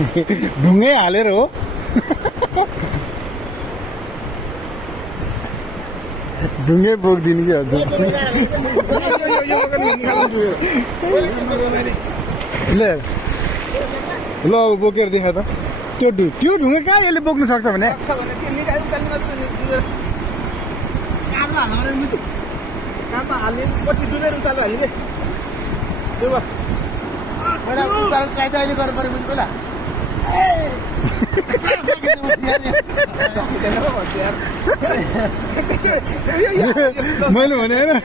ढुङ्गै हालेर हो ढुङ्गै बोकिदिनु कि हजुर ल अब बोकेर देखा त त्यो ढुङ्गा कहाँ यसले बोक्नु सक्छ भने पछि डुबेर उचाल्नु हालिदिए अहिले गर्नु पर्यो पहिला मैले भने होइन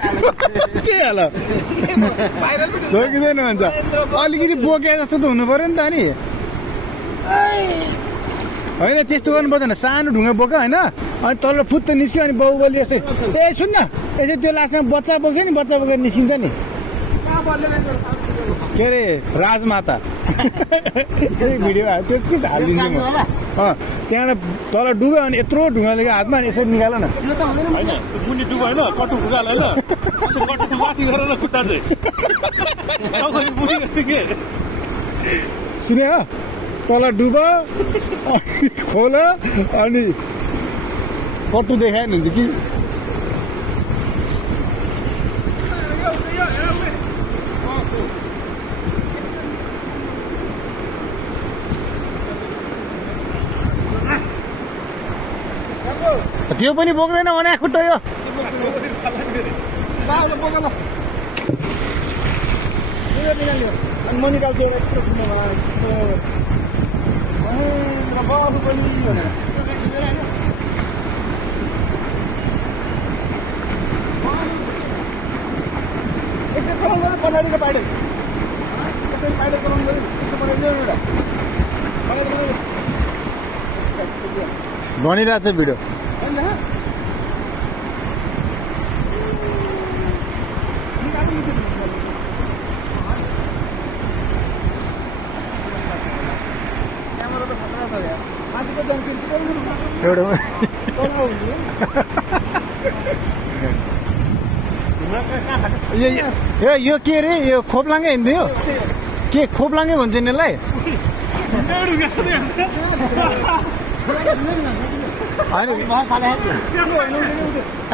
के होला सकिँदैन भन्छ अलिकति बोके जस्तो त हुनु पर्यो नि त नि होइन त्यस्तो गर्नु पर्दैन सानो ढुङ्गा बोका होइन अनि तल फुत्त निस्क्यो अनि बाहुबली जस्तै ए सुन्न यसै त्यो लास्टमा बच्चा बोक्छ नि बच्चा बोकेर निस्किन्छ नि के अरे राजमाता भिडियो आयो त्यो के हालिदिन्छु म त्यहाँबाट तल डुब्यो अनि यत्रो ढुङ्गा लिएको हातमा अनि यसरी निकाल न मुनि डुब्यो होइन कटु ढुङ्गाल होइन कटु माथि गरेर खुट्टा चाहिँ सुन्यो हो तल डुब खोल अनि कटु देखायो नि कि त्यो पनि बोक्दैन भने खुट्टा यो म निकाल्छु पछाडिको पाइडे पाइडे गराउनु पऱ्यो त्यस्तो बनाइदियो एउटा भनिरहेको छ भिडियो यो के अरे यो खोप्लाङ्गे हिँड्दै हो के खोप्लाङ्गे भन्छ नि यसलाई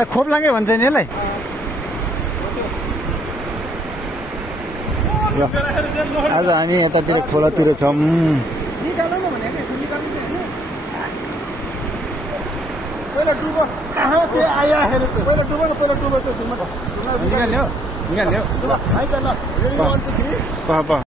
खोप्लाङ्गे भन्छ नि यसलाई आज हामी यतातिर खोलातिर छौँ पहिला डुबो कहाँ से आया है पहिला डुबो न पहिला डुबो त निकाल्यो निकाल्यो है त ल